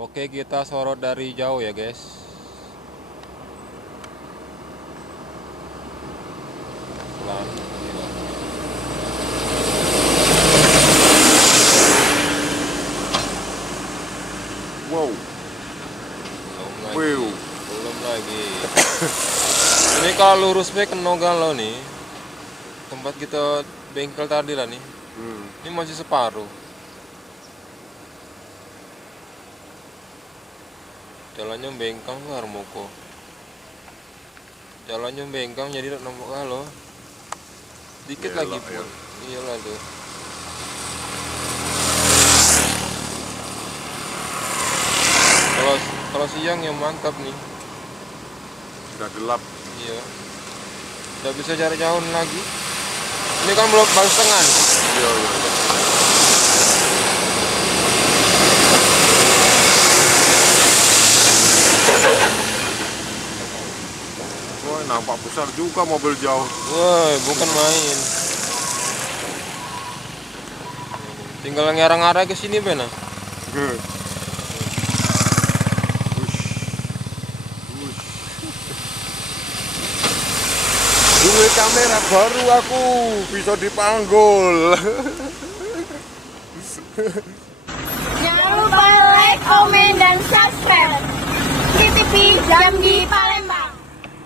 Oke, kita sorot dari jauh ya guys. Pelan, gila. Wow. Belum lagi. Wow. Belum lagi. Ini kalau lurus back kena galau nih. Tempat kita bengkel tadi lah nih. Ini masih separuh. Jalannya bengkang ke Harmoko. Jalannya bengkang jadi tak nampak galau. Dikit Yalah, lagi pun. ya. Iyalah tuh. Kalau siang yang mantap nih. Sudah gelap. Iya. Udah bisa cari jauh lagi. Ini kan belum baru setengah nih. Iya. Wah, nampak besar juga mobil jauh. Woi, bukan main. Tinggal ngarang-ngarang ke sini bena. Duwe kamera baru aku bisa dipanggul. Jangan lupa like, komen, dan subscribe CCTV Jambi Palembang.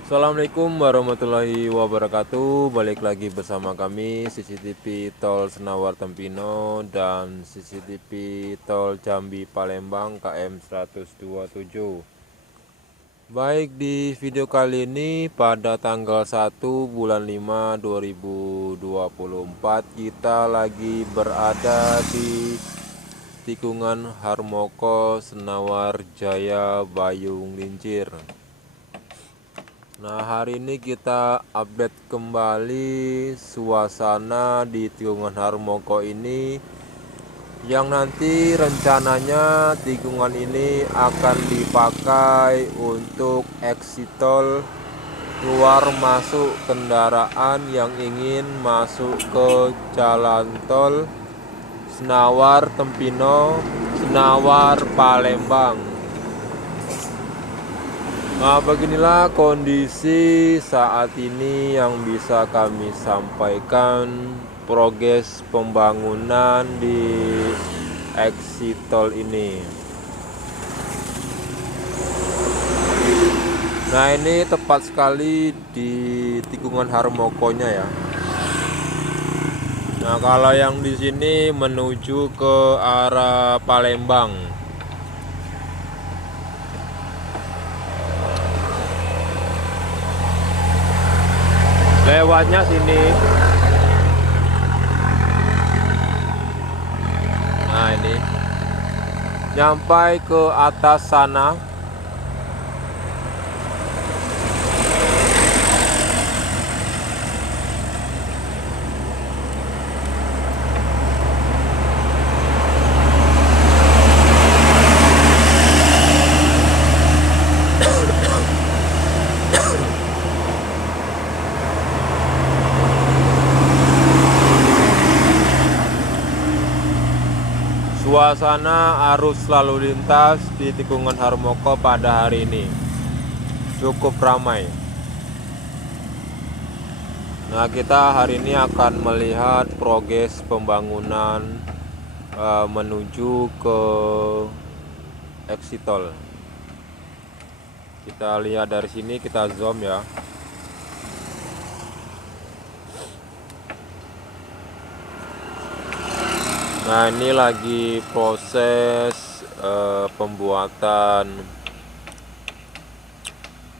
Assalamualaikum warahmatullahi wabarakatuh. Balik lagi bersama kami CCTV Tol Senawar Tempino dan CCTV Tol Jambi Palembang KM 127. Baik, di video kali ini pada tanggal 1 bulan 5 2024 kita lagi berada di tikungan Harmoko Senawar Jaya Bayung Lincir. Nah, hari ini kita update kembali suasana di tikungan Harmoko ini, yang nanti rencananya tikungan ini akan dipakai untuk exit tol keluar masuk kendaraan yang ingin masuk ke jalan tol Senawar Tempino, Senawar Palembang. Nah, beginilah kondisi saat ini yang bisa kami sampaikan progres pembangunan di exit tol ini. Nah, ini tepat sekali di tikungan Harmokonya ya. Nah, kalau yang di sini menuju ke arah Palembang. Lewatnya sini. Nah, ini nyampai ke atas sana. Suasana arus lalu lintas di tikungan Harmoko pada hari ini cukup ramai. Nah, kita hari ini akan melihat progres pembangunan menuju ke exit tol. Kita lihat dari sini, kita zoom ya. Nah, ini lagi proses pembuatan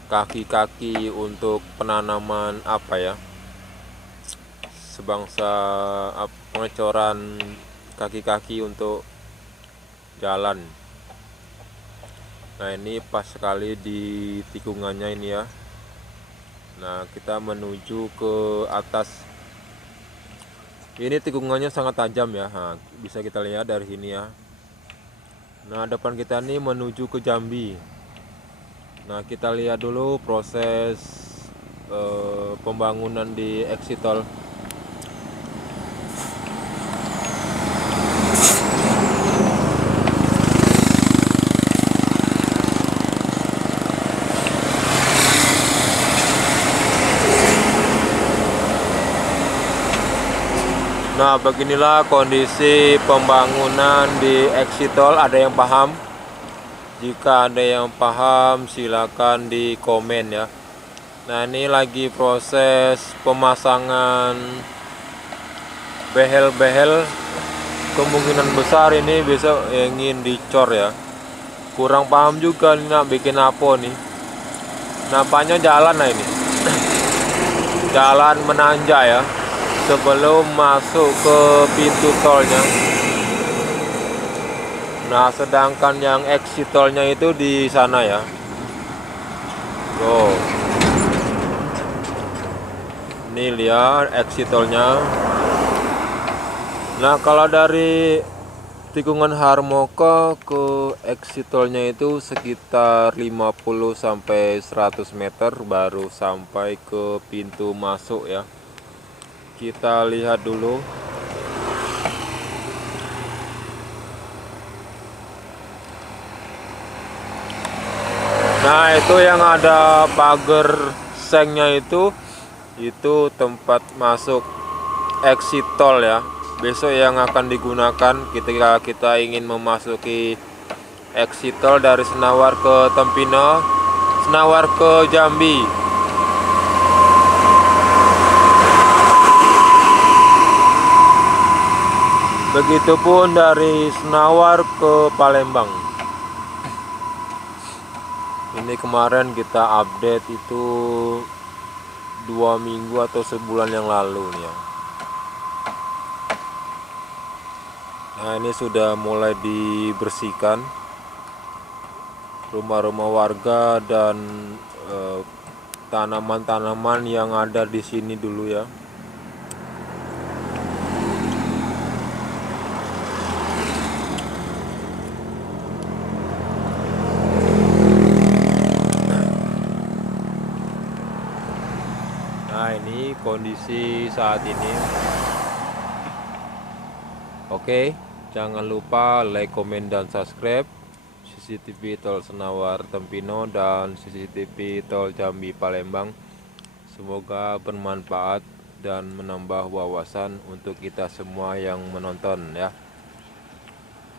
kaki-kaki untuk penanaman apa ya, sebangsa pengecoran kaki-kaki untuk jalan. Nah, ini pas sekali di tikungannya ini ya. Nah, kita menuju ke atas. Ini tikungannya sangat tajam ya. Nah, bisa kita lihat dari sini ya. Nah, depan kita ini menuju ke Jambi. Nah, kita lihat dulu proses pembangunan di exit tol. Nah, beginilah kondisi pembangunan di exit tol. Ada yang paham? Jika ada yang paham, silakan di komen ya. Nah, ini lagi proses pemasangan behel-behel. Kemungkinan besar ini besok ingin dicor ya. Kurang paham juga nih nak bikin apa nih. Nampaknya jalan nah ini. Jalan menanjak ya. Sebelum masuk ke pintu tolnya. Nah, sedangkan yang exit tolnya itu di sana ya. Tuh. Ini lihat exit tolnya. Nah, kalau dari tikungan Harmoko ke exit tolnya itu sekitar 50 sampai 100 meter baru sampai ke pintu masuk ya. Kita lihat dulu. Nah, itu yang ada pagar sengnya itu tempat masuk exit tol ya. Besok yang akan digunakan ketika kita ingin memasuki exit tol dari Senawar ke Tempino, Senawar ke Jambi. Begitupun dari Senawar ke Palembang. Ini kemarin kita update itu 2 minggu atau sebulan yang lalu nih ya. Nah, ini sudah mulai dibersihkan rumah-rumah warga dan tanaman-tanaman yang ada di sini dulu ya. Nah, ini kondisi saat ini. Oke, jangan lupa like, komen, dan subscribe CCTV Tol Senawar Tempino dan CCTV Tol Jambi Palembang. Semoga bermanfaat dan menambah wawasan untuk kita semua yang menonton ya.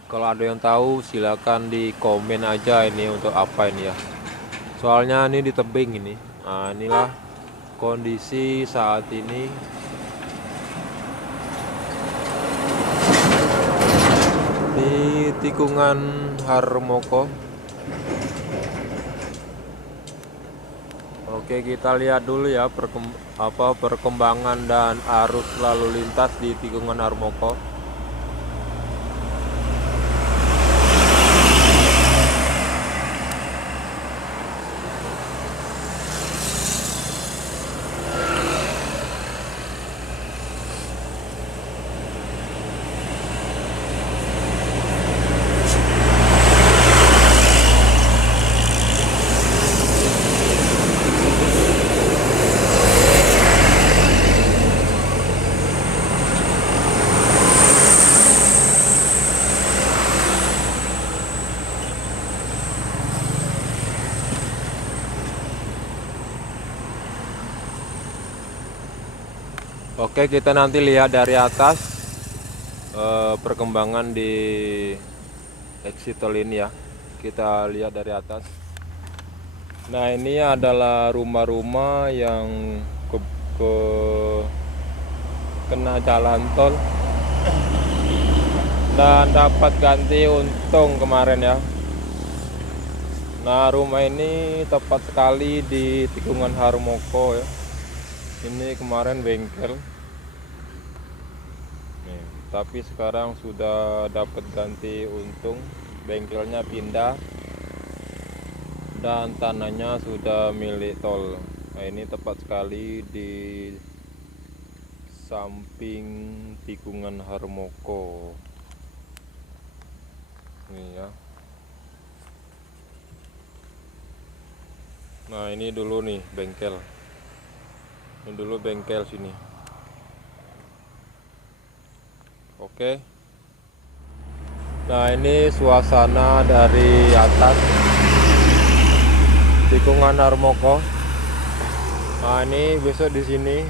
Kalau ada yang tahu silakan di komen aja ini untuk apa ini ya. Soalnya ini di tebing ini. Nah, inilah kondisi saat ini. Di tikungan Harmoko. Oke, kita lihat dulu ya perkembangan dan arus lalu lintas di tikungan Harmoko. Oke, kita nanti lihat dari atas perkembangan di exit tol ini ya. Kita lihat dari atas. Nah, ini adalah rumah-rumah yang kena jalan tol dan dapat ganti untung kemarin ya. Nah, rumah ini tepat sekali di tikungan Harmoko ya. Ini kemarin bengkel nih, tapi sekarang sudah dapat ganti untung, bengkelnya pindah dan tanahnya sudah milik tol. Nah, ini tepat sekali di samping tikungan Harmoko nih ya. Nah, ini dulu nih bengkel. Ini dulu bengkel sini. Oke. Nah, ini suasana dari atas tikungan Harmoko. Nah, ini besok di sini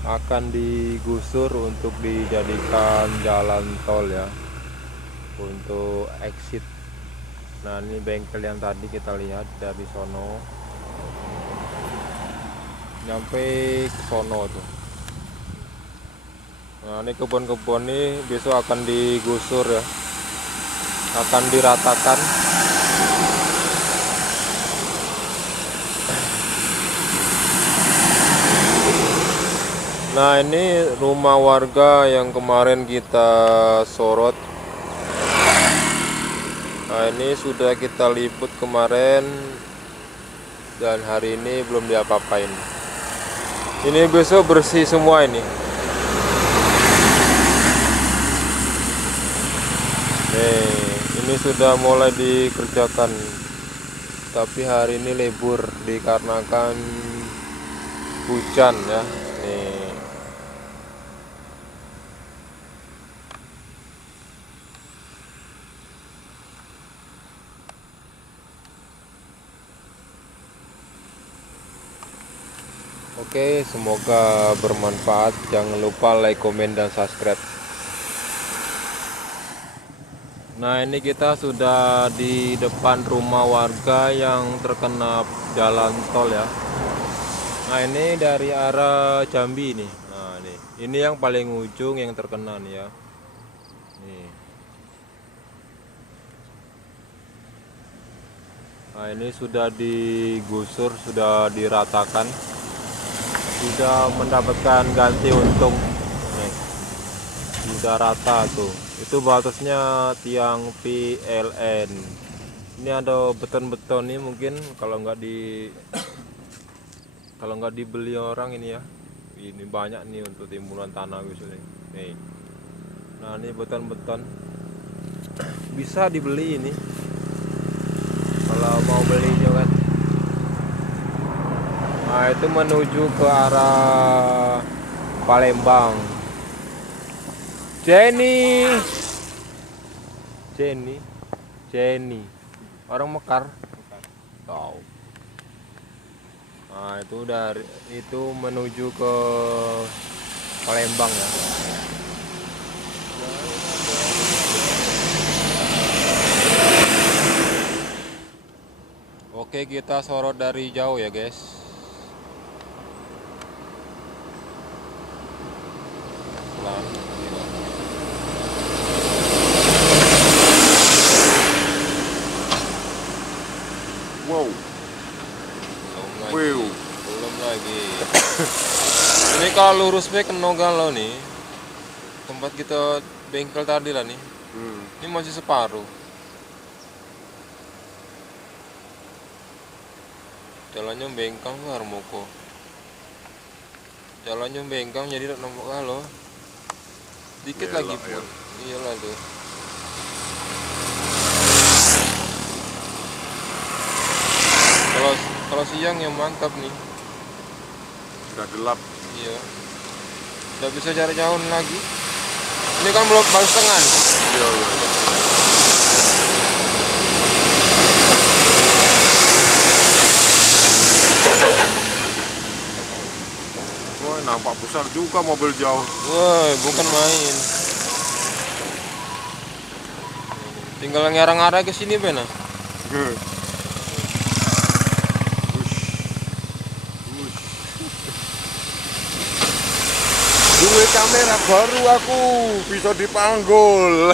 akan digusur untuk dijadikan jalan tol ya, untuk exit. Nah ini bengkel yang tadi kita lihat dari sono nyampe ke sono tuh. Nah ini kebun-kebun ini besok akan digusur ya, akan diratakan. Nah ini rumah warga yang kemarin kita sorot. Nah ini sudah kita liput kemarin dan hari ini belum diapa-apain. Ini besok bersih semua ini. Nih, ini sudah mulai dikerjakan. Tapi hari ini libur dikarenakan hujan ya. Nih. Oke, semoga bermanfaat. Jangan lupa like, komen, dan subscribe. Nah, ini kita sudah di depan rumah warga yang terkena jalan tol ya. Nah, ini dari arah Jambi nih. Nah, ini yang paling ujung yang terkena nih ya. Nih. Nah, ini sudah digusur, sudah diratakan, sudah mendapatkan ganti untung. Nih, sudah rata tuh. Itu batasnya tiang PLN. Ini ada beton-beton nih, mungkin kalau nggak dibeli orang ini ya. Ini banyak nih untuk timbunan tanah misalnya. Nih. Nah, ini beton-beton bisa dibeli ini. Kalau mau beli juga kan. Nah, itu menuju ke arah Palembang. Jenny, orang Mekar. Tahu. Nah, itu menuju ke Palembang ya. Oke, kita sorot dari jauh ya, guys. Wow. Belum lagi. Ini kalau lurus back kena galau nih. Tempat kita bengkel tadi lah nih. Ini masih separuh. Jalannya bengkang luar moko. Jalannya bengkang jadi tak nampak galau. Dikit lagi pun. Ya. Iyalah tuh. Kalau siang yang mantap nih. Sudah gelap. Iya. Udah bisa cari jauh lagi. Ini kan belum baru setengah. Iya. Wah, nampak besar juga mobil jauh. Woi, bukan main. Tinggal ngarang-ngarang ke sini pena. Duwe kamera baru aku bisa dipanggul.